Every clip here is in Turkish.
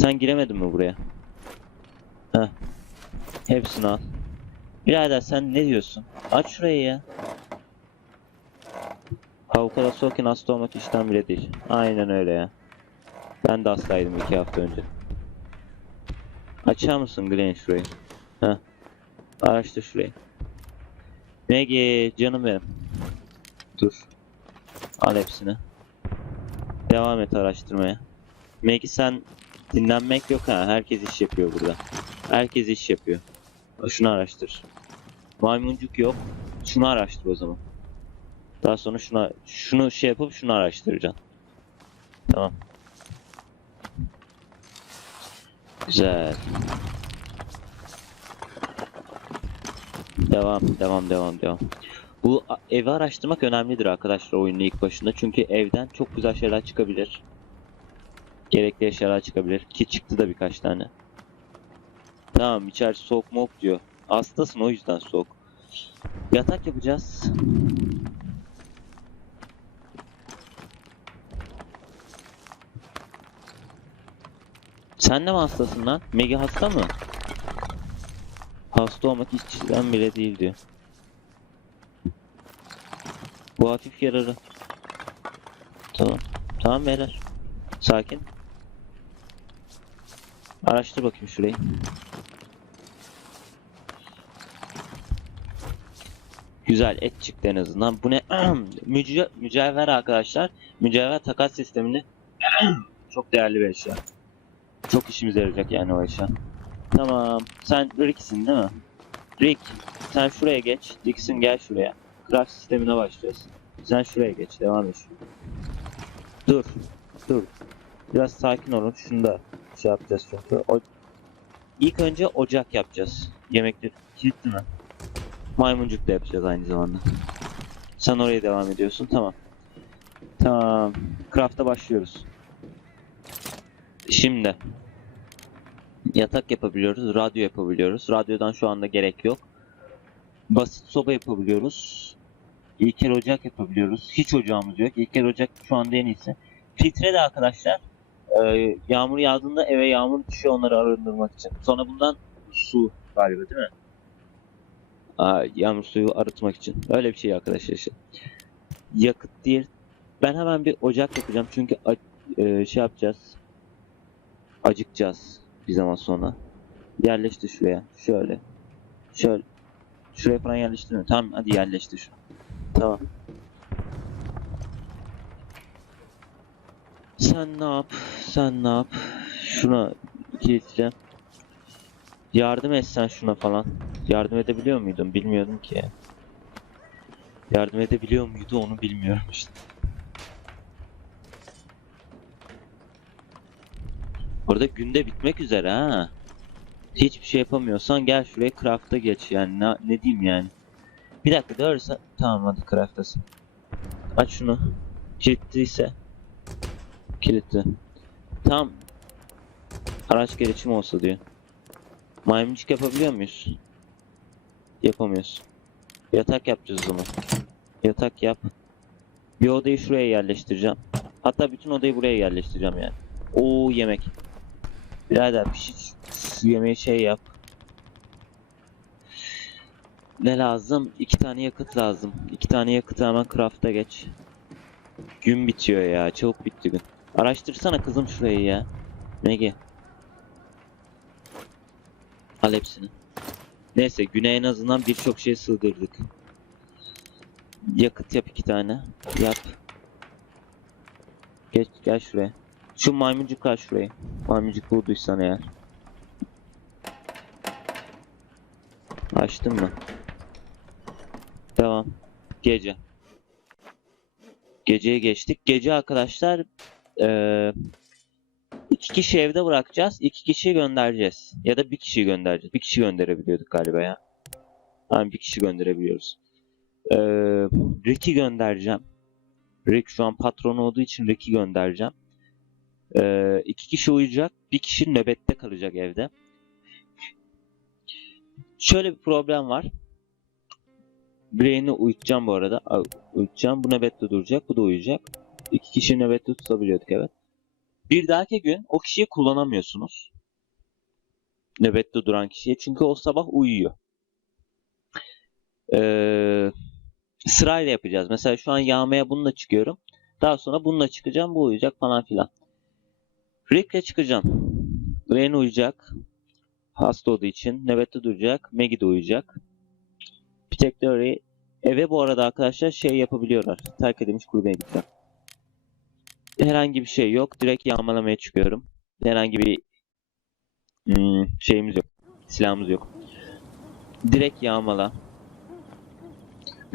Sen giremedin mi buraya? Heh. Hepsini al. Birader sen ne diyorsun? Aç şurayı ya. Ha o kadar soğukken hasta olmak işten bile değil. Aynen öyle ya. Ben de hastaydım iki hafta önce. Açar mısın Glen şurayı? Heh. Araştır şurayı. Megi canım benim. Dur. Al hepsini. Devam et araştırmaya. Megi sen dinlenmek yok ha. Herkes iş yapıyor burada. Herkes iş yapıyor. Şunu araştır. Maymuncuk yok. Şunu araştır o zaman. Daha sonra şuna şunu şey yapıp şunu araştıracaksın. Tamam. Güzel. Devam, devam, devam, devam. Bu evi araştırmak önemlidir arkadaşlar oyunun ilk başında. Çünkü evden çok güzel şeyler çıkabilir. Gerekli eşyalar çıkabilir. Ki çıktı da birkaç tane. Tamam içerisi soğuk mok diyor. Hastasın o yüzden soğuk. Yatak yapacağız. Sen de mi hastasın lan? Megi hasta mı? Hasta olmak işçiden bile değil diyor. Bu hafif yararı. Tamam. Tamam beyler. Sakin. Araştır bakayım şurayı. Güzel et çıktı en azından. Bu ne? Müce mücevher arkadaşlar. Mücevher takas sistemini çok değerli bir eşya. Çok işimize yarayacak yani o eşya. Tamam. Sen Rick'sin değil mi? Rick, sen şuraya geç. Dixon gel şuraya. Craft sistemine başlıyoruz. Sen şuraya geç. Devam et. Dur. Dur. Biraz sakin olun. Şunu da şey yapacağız çünkü. O... İlk önce ocak yapacağız. Yemekleri kilitli mi? Maymuncuk da yapacağız aynı zamanda. Sen oraya devam ediyorsun. Tamam. Tamam. Craft'a başlıyoruz. Şimdi. Yatak yapabiliyoruz. Radyo yapabiliyoruz. Radyodan şu anda gerek yok. Basit soba yapabiliyoruz. İlkel ocak yapabiliyoruz. Hiç ocağımız yok. İlkel ocak şu anda en iyisi. Filtre de arkadaşlar e, yağmur yağdığında eve yağmur düşüyor onları arındırmak için. Sonra bundan su galiba değil mi? Aa, yağmur suyu arıtmak için. Öyle bir şey arkadaşlar işte. Yakıt değil. Ben hemen bir ocak yapacağım çünkü e, şey yapacağız. Acıkacağız bir zaman sonra. Yerleştir şuraya. Şöyle. Şöyle. Şuraya falan yerleştirme. Tamam hadi yerleştir şu. Tamam. Sen ne yap? Sen ne yap? Şuna kilitle. Yardım etsen şuna falan. Yardım edebiliyor muydun? Bilmiyordum ki. Yardım edebiliyor muydu onu bilmiyorum işte. Orada günde bitmek üzere ha. Hiçbir şey yapamıyorsan gel şuraya craft'a geç yani ne, ne diyeyim yani. Bir dakika doğrusa tamam hadi craft'tasın. Aç şunu. Kilitliyse. Kilitli. Tamam. Araç gelişimi olsa diyor. Maymuncuk yapabiliyor muyuz? Yapamıyoruz. Yatak yapacağız o zaman. Yatak yap. Bir odayı şuraya yerleştireceğim. Hatta bütün odayı buraya yerleştireceğim yani. Oo yemek. Birader pişir şu yemeği şey yap. Ne lazım? İki tane yakıt lazım. İki tane yakıtı hemen craft'a geç. Gün bitiyor ya. Çabuk bitti gün. Araştırsana kızım şurayı ya. Megi. Al hepsini. Neyse güne en azından birçok şey sığdırdık. Yakıt yap iki tane. Yap. Geç gel şuraya. Şu maymuncuk al şuraya. Maymuncuk bulduysan eğer. Açtın mı? Devam. Gece. Geceye geçtik. Gece arkadaşlar eee iki kişi evde bırakacağız. iki kişi göndereceğiz. Ya da bir kişi göndereceğiz. Bir kişi gönderebiliyorduk galiba ya. Tamam bir kişi gönderebiliyoruz. Eee Rick'i göndereceğim. Rick şu an patron olduğu için Rick'i göndereceğim. Eee iki kişi uyuyacak. Bir kişi nöbette kalacak evde. Şöyle bir problem var. Brain'i uyutacağım bu arada. Uyutacağım. Bu nöbette duracak. Bu da uyuyacak. İki kişi nöbette tutabiliyorduk evet. Bir dahaki gün o kişiyi kullanamıyorsunuz. Nöbette duran kişiye. Çünkü o sabah uyuyor. Ee, sırayla yapacağız. Mesela şu an yağmaya bununla çıkıyorum. Daha sonra bununla çıkacağım. Bu uyuyacak falan filan. Rick'le çıkacağım. Glenn uyuyacak. Hasta olduğu için. Nöbette duracak. Maggie de uyuyacak. Bir eve bu arada arkadaşlar şey yapabiliyorlar. Terk edilmiş kulübeye gideceğim. Herhangi bir şey yok. Direkt yağmalamaya çıkıyorum. Herhangi bir hmm, şeyimiz yok. Silahımız yok. Direkt yağmala.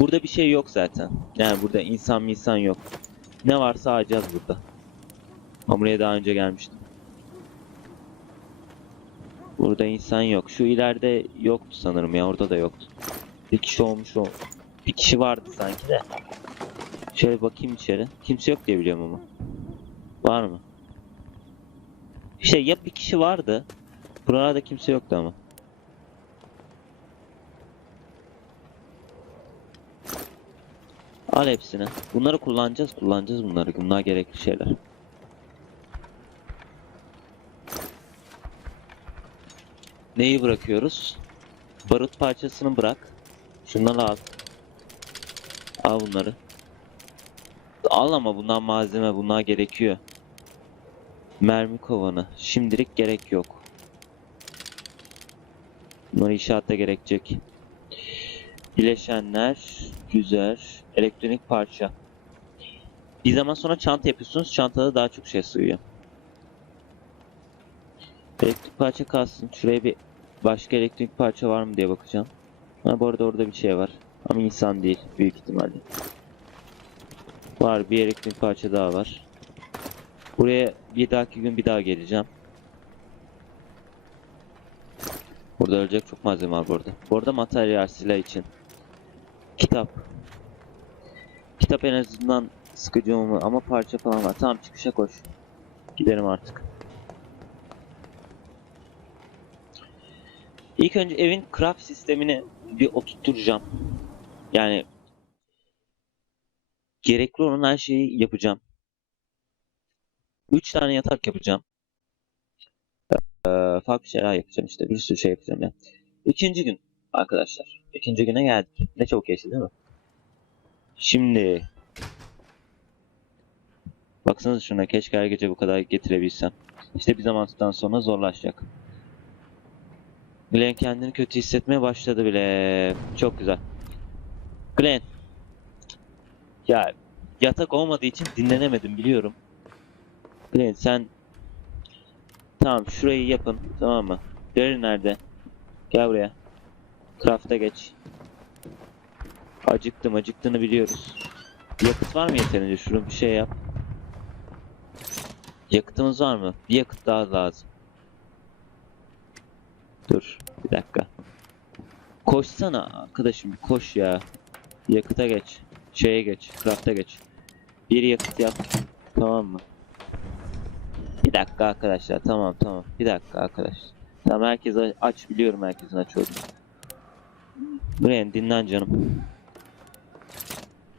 Burada bir şey yok zaten. Yani burada insan mı insan yok. Ne varsa alacağız burada. Buraya daha önce gelmiştim. Burada insan yok. Şu ileride yoktu sanırım ya. Orada da yoktu. Bir kişi olmuş o. Bir kişi vardı sanki de. Şöyle bakayım içeri. Kimse yok diye biliyorum ama. Var mı? İşte ya bir kişi vardı. Buralarda kimse yoktu ama. Al hepsini. Bunları kullanacağız, kullanacağız bunları. Bunlar gerekli şeyler. Neyi bırakıyoruz? Barut parçasını bırak. Şunları al. Al bunları. Al ama bundan malzeme, bunlar gerekiyor. Mermi kovanı. Şimdilik gerek yok. Bunları inşaatta gerekecek. Bileşenler. Güzel. Elektronik parça. Bir zaman sonra çanta yapıyorsunuz. Çantada daha çok şey sığıyor. Elektrik parça kalsın. Şuraya bir başka elektrik parça var mı diye bakacağım. Ha bu arada orada bir şey var. Ama insan değil büyük ihtimalle. Var bir elektrik parça daha var. Buraya bir dahaki gün bir daha geleceğim. Burada ölecek çok malzeme var burada. Bu arada materyal silah için. Kitap. Kitap en azından sıkıcı olma ama parça falan var. Tamam çıkışa koş. Gidelim artık. İlk önce evin craft sistemini bir oturtacağım. Yani gerekli olan her şeyi yapacağım. 3 tane yatak yapacağım. Ee, farklı şeyler yapacağım işte. Bir sürü şey yapacağım ya. İkinci gün arkadaşlar. İkinci güne geldik. Ne çabuk geçti değil mi? Şimdi Baksanıza şuna keşke her gece bu kadar getirebilsem. İşte bir zamandan sonra zorlaşacak. Glenn kendini kötü hissetmeye başladı bile. Çok güzel. Glenn. Ya yatak olmadığı için dinlenemedim biliyorum. Glenn sen Tamam şurayı yapın tamam mı? Deri nerede? Gel buraya. Craft'a geç. Acıktım acıktığını biliyoruz. Yakıt var mı yeterince? Şunu bir şey yap. Yakıtımız var mı? Bir yakıt daha lazım. Dur bir dakika. Koşsana arkadaşım koş ya. Yakıta geç. Şeye geç. Craft'a geç. Bir yakıt yap. Tamam mı? Bir dakika arkadaşlar. Tamam tamam. Bir dakika arkadaşlar. Tamam herkes aç biliyorum herkesin aç olduğunu. Brian dinlen canım.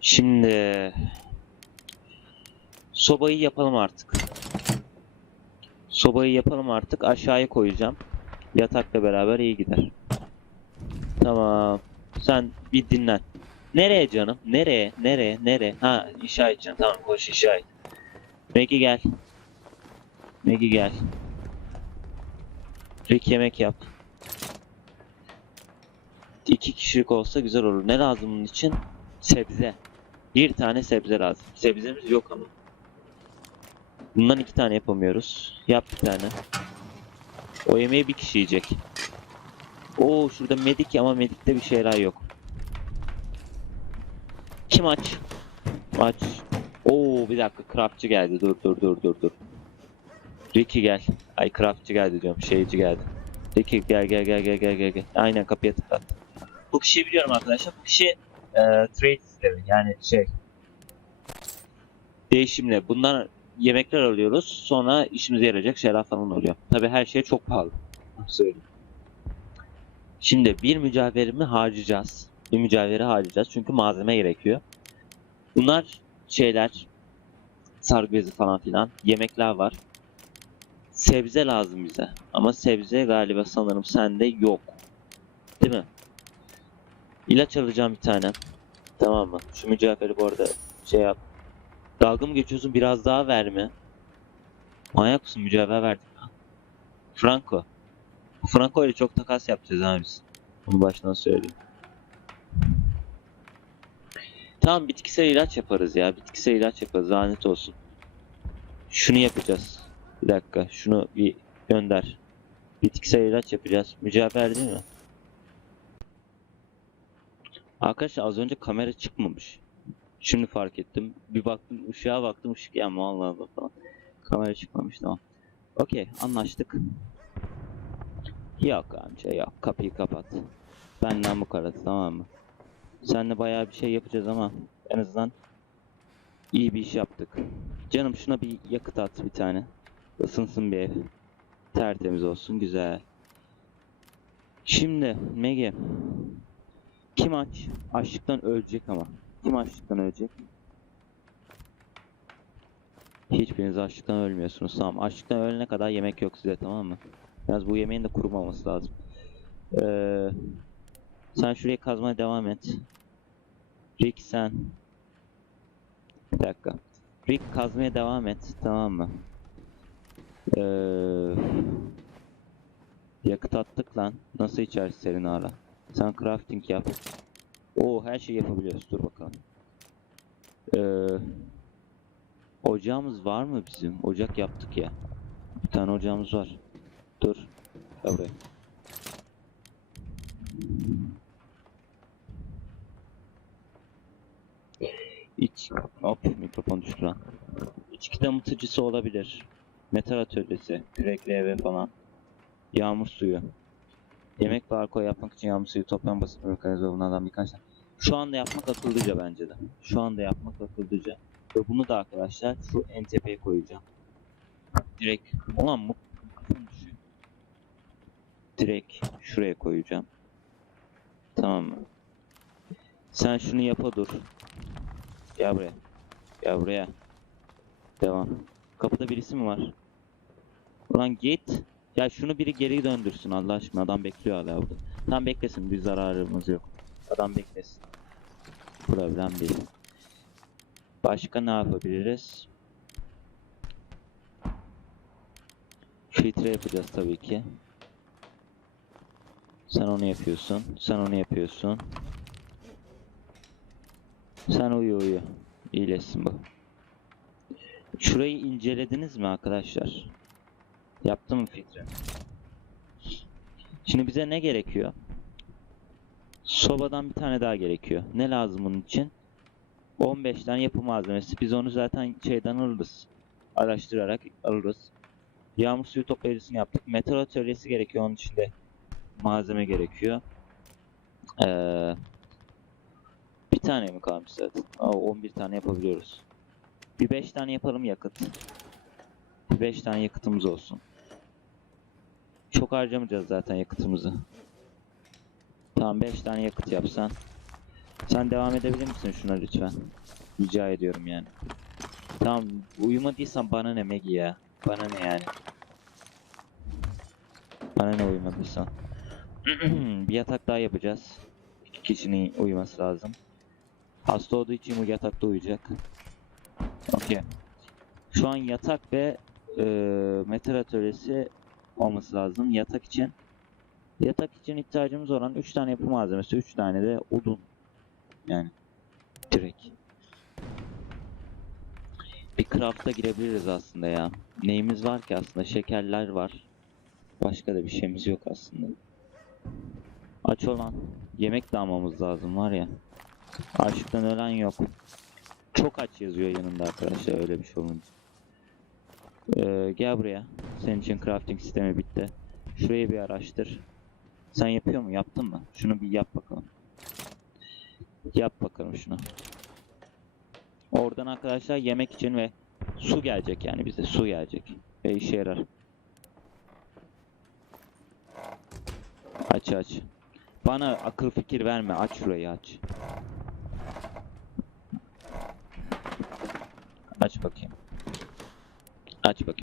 Şimdi sobayı yapalım artık. Sobayı yapalım artık. Aşağıya koyacağım. Yatakla beraber iyi gider. Tamam. Sen bir dinlen. Nereye canım? Nereye? Nereye? Nereye? Ha inşa edeceğim. Tamam koş inşa et. Peki gel. Maggie gel. Rick yemek yap. İki kişilik olsa güzel olur. Ne lazım bunun için? Sebze. Bir tane sebze lazım. Sebzemiz yok ama. Bundan iki tane yapamıyoruz. Yap bir tane. O yemeği bir kişi yiyecek. Oo şurada medik ama medikte bir şeyler yok. Kim aç? Aç. Oo bir dakika craftçı geldi. Dur dur dur dur dur. Ricky gel. Ay craftçı geldi diyorum. Şeyci geldi. Ricky gel gel gel gel gel gel gel. Aynen kapıya tıklat. Bu kişiyi biliyorum arkadaşlar. Bu kişi e, trade sistemi yani şey değişimle bundan yemekler alıyoruz. Sonra işimize yarayacak şeyler falan oluyor. Tabi her şey çok pahalı. Söyleyeyim. Şimdi bir mücevherimi harcayacağız. Bir mücevheri harcayacağız. Çünkü malzeme gerekiyor. Bunlar şeyler sargı bezi falan filan. Yemekler var. sebze lazım bize. Ama sebze galiba sanırım sende yok. Değil mi? İlaç alacağım bir tane. Tamam mı? Şu mücevheri bu arada şey yap. Dalga mı geçiyorsun? Biraz daha verme. Manyak mısın? Mücevher verdik. Franco. Franco ile çok takas yapacağız abi biz. Bunu baştan söyleyeyim. Tamam bitkisel ilaç yaparız ya. Bitkisel ilaç yaparız. Lanet olsun. Şunu yapacağız. Bir dakika. Şunu bir gönder. Bitkisel ilaç yapacağız. Mücevher değil mi? Arkadaşlar az önce kamera çıkmamış. Şimdi fark ettim. Bir baktım ışığa baktım ışık yanma Allah Allah falan. Kamera çıkmamış tamam. Okey anlaştık. Yok amca yok kapıyı kapat. Benden bu kadar tamam mı? Seninle bayağı bir şey yapacağız ama en azından iyi bir iş yaptık. Canım şuna bir yakıt at bir tane. Isınsın bir ev. Tertemiz olsun güzel. Şimdi Megi. Kim aç? Açlıktan ölecek ama. Kim açlıktan ölecek? Hiçbiriniz açlıktan ölmüyorsunuz tamam. Açlıktan ölene kadar yemek yok size tamam mı? Biraz bu yemeğin de kurumaması lazım. Ee, sen şuraya kazmaya devam et. Rick sen. Bir dakika. Rick kazmaya devam et tamam mı? Ee, yakıt attık lan. Nasıl içerisi serin hala? Sen crafting yap. Oo her şeyi yapabiliyoruz. Dur bakalım. Ee, ocağımız var mı bizim? Ocak yaptık ya. Bir tane ocağımız var. Dur. Gel. Hop mikrofon düştü lan. İçki damıtıcısı olabilir. Metal atölyesi. Kürekli eve falan. Yağmur suyu. Yemek alkol yapmak için yağmur suyu toplayan basit bir mekanizma bunlardan birkaç tane. Şu anda yapmak akıllıca bence de. Şu anda yapmak akıllıca. Ve bunu da arkadaşlar şu en koyacağım. Direkt. Mikrofon düşüyor. Direkt şuraya koyacağım. Tamam mı? Sen şunu yapa dur. Gel buraya. Gel buraya. Devam. Kapıda birisi mi var? Ulan git. Ya şunu biri geri döndürsün Allah aşkına. Adam bekliyor hala burada. Tam beklesin. Bir zararımız yok. Adam beklesin. Problem değil. Başka ne yapabiliriz? Filtre yapacağız tabii ki. Sen onu yapıyorsun. Sen onu yapıyorsun. Sen uyu uyu. İyileşsin bu. Şurayı incelediniz mi arkadaşlar? Yaptım mı filtre? Şimdi bize ne gerekiyor? Sobadan bir tane daha gerekiyor. Ne lazım bunun için? 15 tane yapı malzemesi. Biz onu zaten şeyden alırız. Araştırarak alırız. Yağmur suyu toplayıcısını yaptık. Metal atölyesi gerekiyor. Onun için de malzeme gerekiyor. Ee, bir tane mi kalmış zaten? Aa, 11 tane yapabiliyoruz. Bir 5 tane yapalım yakıt. Bir 5 tane yakıtımız olsun. Çok harcamayacağız zaten yakıtımızı. Tamam 5 tane yakıt yapsan. Sen devam edebilir misin şuna lütfen? Rica ediyorum yani. Tamam uyumadıysan bana ne Megi ya. Bana ne yani. Bana ne uyumadıysan. bir yatak daha yapacağız. İki kişinin uyuması lazım. Hasta olduğu için bu yatakta uyuyacak. Okey. Şu an yatak ve e, metal atölyesi olması lazım. Yatak için yatak için ihtiyacımız olan 3 tane yapı malzemesi, 3 tane de odun. Yani direkt. Bir craft'a girebiliriz aslında ya. Neyimiz var ki aslında? Şekerler var. Başka da bir şeyimiz yok aslında. Aç olan yemek de almamız lazım var ya. Açlıktan ölen yok. Çok aç yazıyor yanında arkadaşlar öyle bir şey olunca. Ee, gel buraya. Senin için crafting sistemi bitti. Şurayı bir araştır. Sen yapıyor mu? Yaptın mı? Şunu bir yap bakalım. Yap bakalım şunu. Oradan arkadaşlar yemek için ve su gelecek yani bize su gelecek. Ve işe yarar. Aç aç. Bana akıl fikir verme. Aç şurayı aç. Aç bakayım. Aç bakayım.